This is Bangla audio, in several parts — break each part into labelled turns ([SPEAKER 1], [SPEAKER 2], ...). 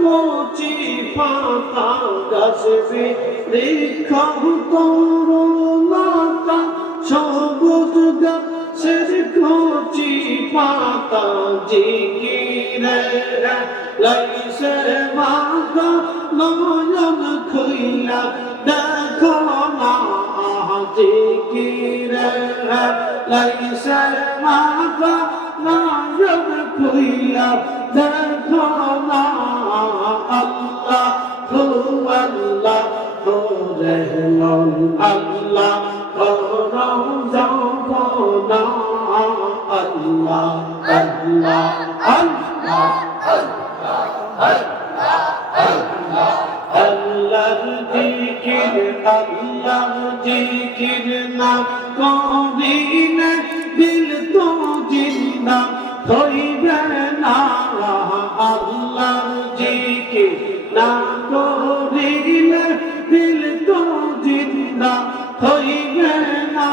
[SPEAKER 1] কচি পাতা গাছবি রেখাম করুণতা সবুজ গাছের কচি পাতা জিকিরে লাইসে মাথা নয়ন খুইলা দেখো না জিকিরে লাইসে মাথা নয়ন খুইলা দেখো না আল্লাহ হু আল্লাহ হো রহমান আল্লাহ হো রমজান আল্লাহ আল্লাহ আল্লাহ আল্লাহর জিকির আল্লাহর জিকির না করিলে দিল তো জিন্দা হইবে না আল্লাহর জিকির না করিলে দিল তো জিন্দা হইবে না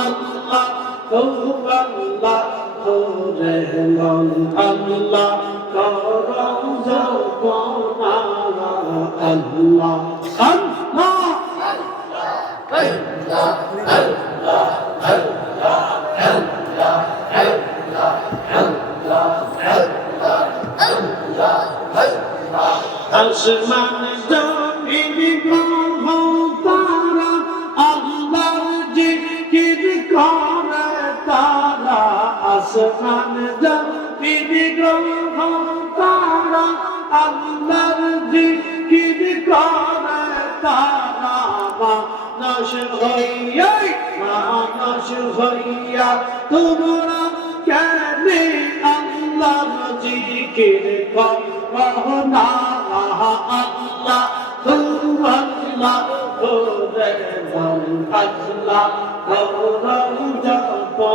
[SPEAKER 1] আল্লাহ ও আল্লাহ ও রহমান আল্লাহ আল্লাহ আল্লাহ আসমান জমিন গ্রহ তারা আল্লাহর জিকির করে তারা আসমান জমিন তারা আল্লাহর জিকির করে তারা মানস হইয়া মানস হইয়া তোমরা কেন আল্লাহর জিকির করো না আল্লাহ আল্লাহ রহমান আল্লাহ হু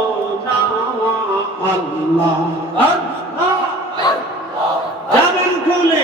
[SPEAKER 1] রমজান আল্লাহ আল্লাহ যাবেন খুলে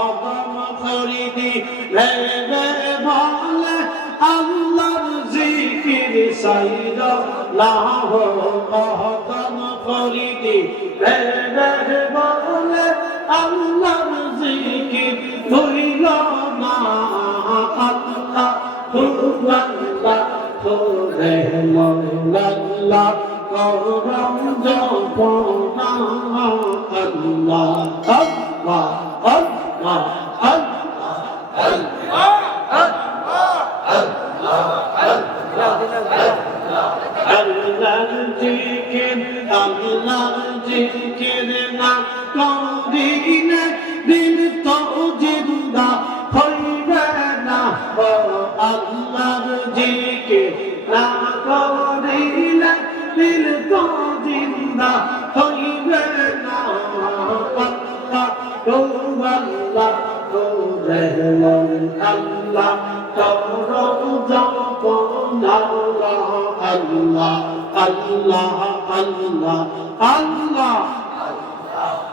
[SPEAKER 1] লাহ আহম ফরিদি ভেবে বলে আল্লাহর জিকির হইল না আল্লাহ হুয়াল্লাহ হুরে মৌলাল্লাহ করম জপনা আল্লাহ আল্লাহ আল্লাহ আল্লাহ। না করিলে দিল তো জিন্দা হইবে না। আল্লাহর জিকির না করিলে দিল তো জিন্দা হইবে না। আল্লাহ ও আল্লাহ ও রহমান আল্লাহ করো জপন আল্লাহ আল্লাহ আল্লাহ আল্লাহ আল্লাহ।